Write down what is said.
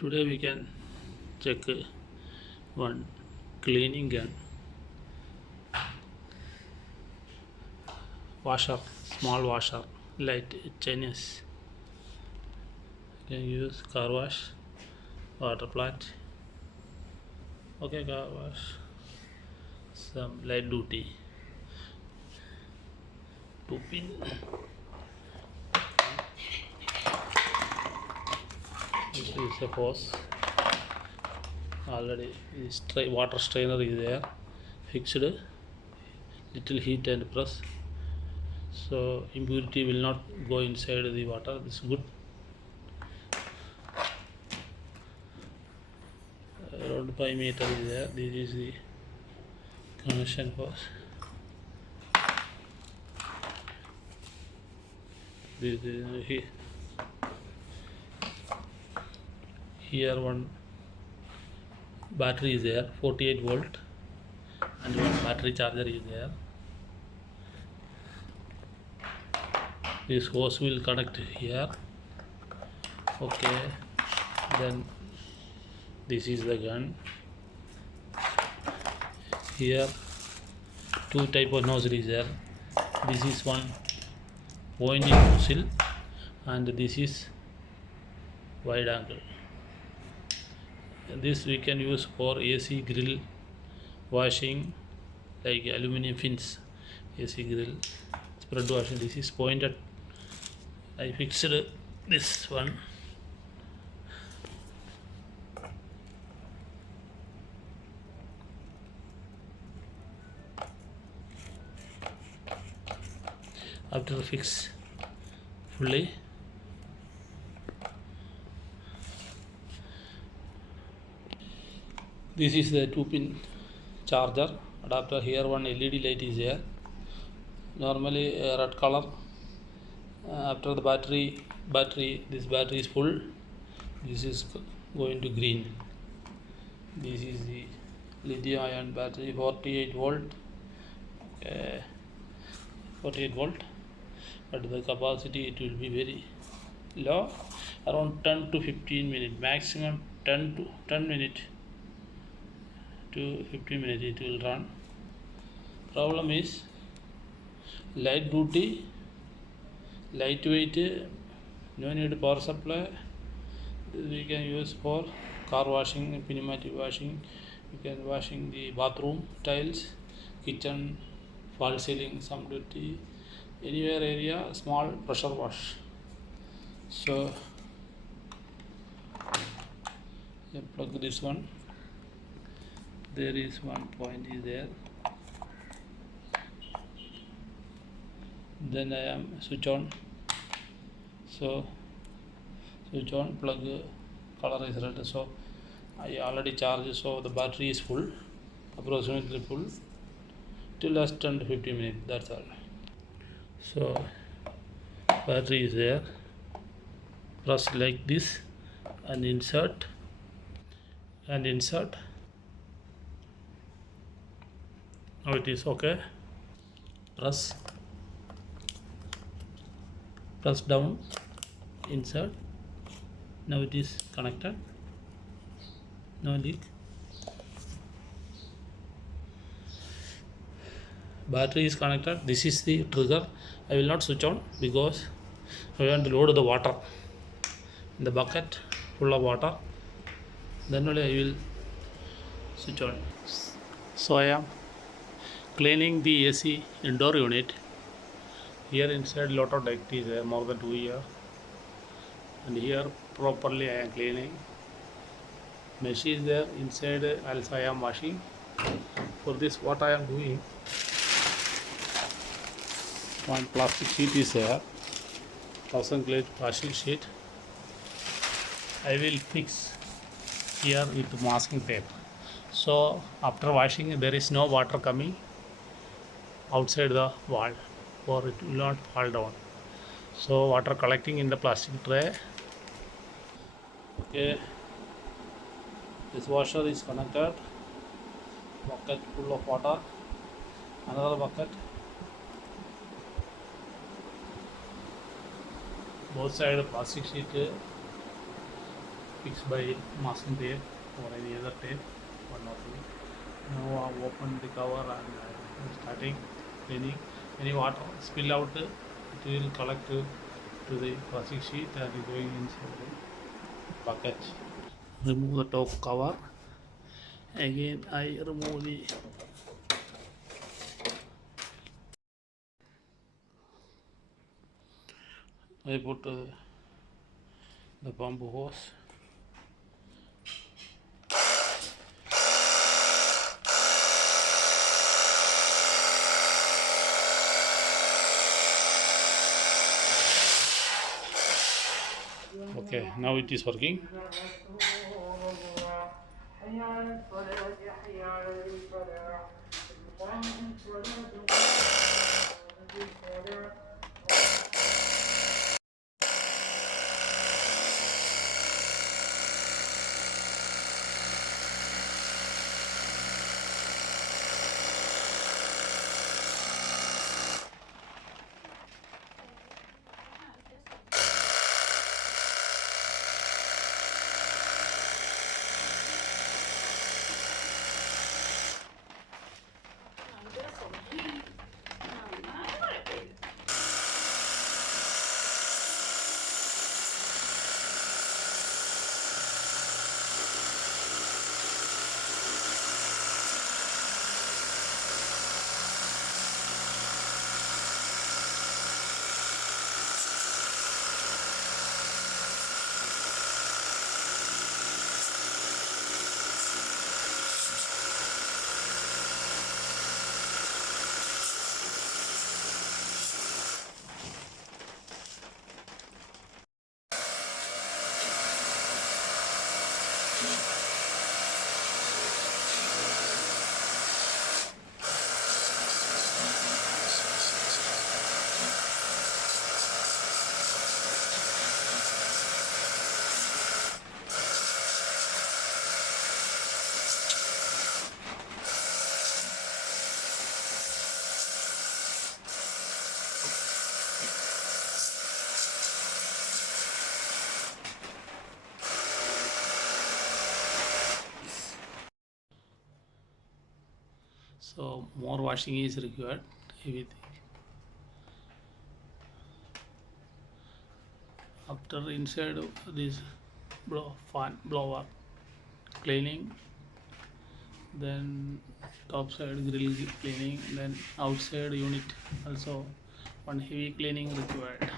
Today we can check one cleaning gun, washer, small washer, light Chinese. You can use car wash, water plant. Okay, car wash, some light duty, 2 pin. This is a hose. Already water strainer is there, fixed, little heat and press, so impurity will not go inside the water. This is good. Around 5 meters is there. This is the connection hose. This is here one battery is there, 48 volt, and one battery charger is there. This hose will connect here. Okay, then this is the gun. Here two type of nozzle is there. This is one winding nozzle and this is wide angle. This we can use for AC grill washing, like aluminum fins, AC grill, spread washing. This is pointed. I fixed this one. After fix fully, this is the 2-pin charger adapter. Here one LED light is there, normally red color. After the battery this battery is full, this is going to green. This is the lithium ion battery, 48 volt. 48 volt, but the capacity it will be very low, around 10 to 15 minutes, maximum 10 minutes to 15 minutes it will run. Problem is light duty, lightweight, no need power supply. This we can use for car washing, pneumatic washing. You can washing the bathroom tiles, kitchen, fall ceiling, some dirty, anywhere area, small pressure wash. So plug this one. There is one point is there. Then I am switch on. So switch on, plug, color is red. So I already charged, so the battery is full, approximately full, till last 10 to 15 minutes. That's all. So battery is there. Press like this and insert and insert. Now it is okay. Press down, insert. Now it is connected. No leak. Battery is connected. This is the trigger. I will not switch on because I want to load the water in the bucket full of water, then only I will switch on. So I am cleaning the AC indoor unit. Here inside lot of dirt is there, more than 2 years, and here properly I am cleaning. Mesh is there inside, also I am washing. For this what I am doing, one plastic sheet is there, 1000 plate washing sheet. I will fix here with masking tape, so after washing there is no water coming outside the wall, or it will not fall down. So water collecting in the plastic tray. Okay, this washer is connected, bucket full of water, another bucket, both side plastic sheet fixed by masking tape or any other tape, one or two. Now I open the cover and starting cleaning. Any water spill out, it will collect to the plastic sheet and going inside the bucket. Remove the top cover. Again I remove the I put the pump hose. Okay, now it is working. So more washing is required. Everything. After inside this fan blower cleaning, then top side grill cleaning, then outside unit also one heavy cleaning required.